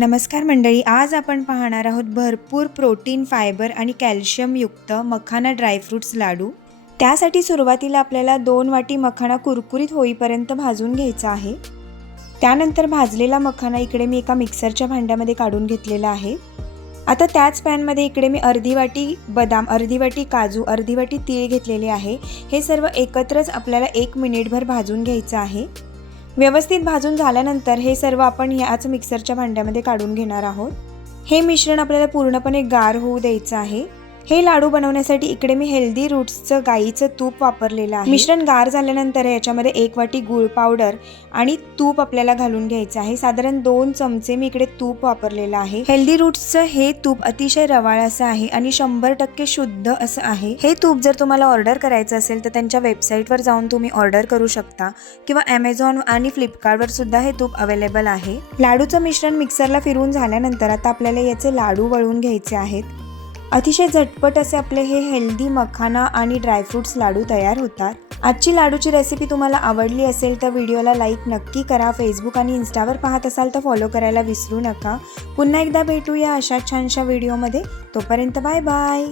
नमस्कार मंडळी, आज आपण पाहणार आहोत भरपूर प्रोटीन, फायबर आणि कॅल्शियम युक्त मखाना ड्रायफ्रूट्स लाडू। त्यासाठी सुरुवातीला आपल्याला 2 वाटी मखाना कुरकुरीत होईपर्यंत भाजून घ्यायचा आहे। त्यानंतर भाजलेला मखाना इकडे मी एका मिक्सरच्या भांड्यामध्ये काढून घेतलेला आहे। आता त्याच पॅनमध्ये इकडे मी अर्धी वाटी बदाम, अर्धी वाटी काजू, अर्धी वाटी तीळ घेतलेले आहे। हे सर्व एकत्रच आपल्याला 1 मिनिटभर भाजून घ्यायचं आहे। व्यवस्थित भाजून झाल्यानंतर हे सर्व आपण याच मिक्सरच्या भांड्यामध्ये काढून घेणार आहोत। हे मिश्रण आपल्याला पूर्णपणे गार होऊ द्यायचं आहे। हे लाडू बनवण्यासाठी इकडे मी हेल्दी रूट्सचं गाईचं तूप वापरलेलं आहे। मिश्रण गार झाल्यानंतर याच्यामध्ये 1 वाटी गूळ पावडर आणि तूप आपल्याला घालून घ्यायचं आहे। साधारण 2 चमचे मी इकडे तूप वापरलेलं आहे। हेल्दी रूट्सचं हे तूप अतिशय रवाळ असं आहे आणि 100% शुद्ध असं आहे। हे तूप जर तुम्हाला ऑर्डर करायचं असेल तर त्यांच्या वेबसाईटवर जाऊन तुम्ही ऑर्डर करू शकता किंवा Amazon आणि फ्लिपकार्टवर सुद्धा हे तूप अवेलेबल आहे। लाडूचं मिश्रण मिक्सरला फिरवून झाल्यानंतर आता आपल्याला याचे लाडू वळून घ्यायचे आहेत। अतिशय झटपट असे आपले हे हेल्दी मखाना आणि ड्रायफ्रूट्स लाडू तयार होतात। आजची लाडूची रेसिपी तुम्हाला आवडली असेल तर व्हिडिओला लाईक नक्की करा। फेसबुक आणि इंस्टावर पाहत असाल तर फॉलो करायला विसरू नका। पुन्हा एकदा भेटूया अशा छानशा व्हिडिओमध्ये। तोपर्यंत बाय बाय।